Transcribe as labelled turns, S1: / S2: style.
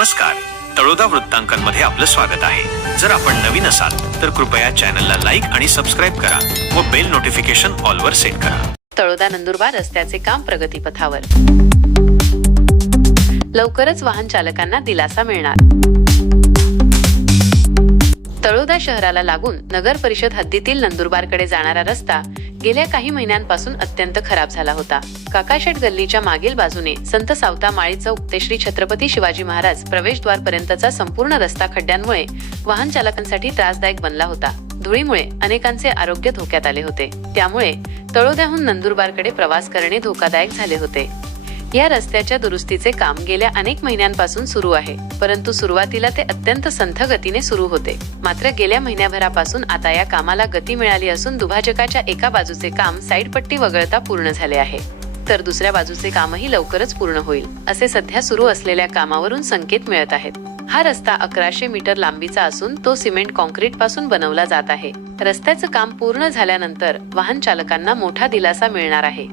S1: नमस्कार. तळोदा वृत्तांकनमध्ये आपलं स्वागत आहे. जर आपण नवीन असाल तर कृपया चॅनलला लाईक आणि सबस्क्राईब करा व बेल नोटिफिकेशन ऑलवर सेट करा.
S2: तळोदा नंदुरबार रस्त्याचे काम प्रगतीपथावर. लवकरच वाहन चालकांना दिलासा मिळणार. तळोदा शहराला लागून नगर परिषद हद्दीतील नंदुरबारकडे जाणारा रस्ता गेल्या काही महिन्यांपासून अत्यंत खराब झाला होता. काकाशेट गल्लीच्या मागील बाजूने संत सावता माळी चौक ते श्री छत्रपती शिवाजी महाराज प्रवेशद्वार पर्यंतचा संपूर्ण रस्ता खड्ड्यांमुळे वाहन चालकांसाठी त्रासदायक बनला होता. धुळीमुळे अनेकांचे आरोग्य धोक्यात आले होते. त्यामुळे तळोद्याहून नंदुरबारकडे प्रवास करणे धोकादायक झाले होते. या रस्त्याच्या दुरुस्तीचे काम गेल्या अनेक महिन्यांपासून सुरू आहे परंतु सुरुवातीला ते अत्यंत संथ गतीने सुरू होते. मात्र गेल्या महिन्याभरापासून आता या कामाला गती मिळाली असून दुभाजकाच्या एका बाजूचे काम साईड पट्टी वगळता पूर्ण झाले आहे. तर दुसऱ्या बाजूचे कामही लवकरच पूर्ण होईल असे सध्या सुरू असलेल्या कामावरून संकेत मिळत आहेत. हा रस्ता अकराशे मीटर लांबीचा असून तो सिमेंट कॉन्क्रीटपासून बनवला जात आहे. रस्त्याचं काम पूर्ण झाल्यानंतर वाहन चालकांना मोठा दिलासा मिळणार आहे.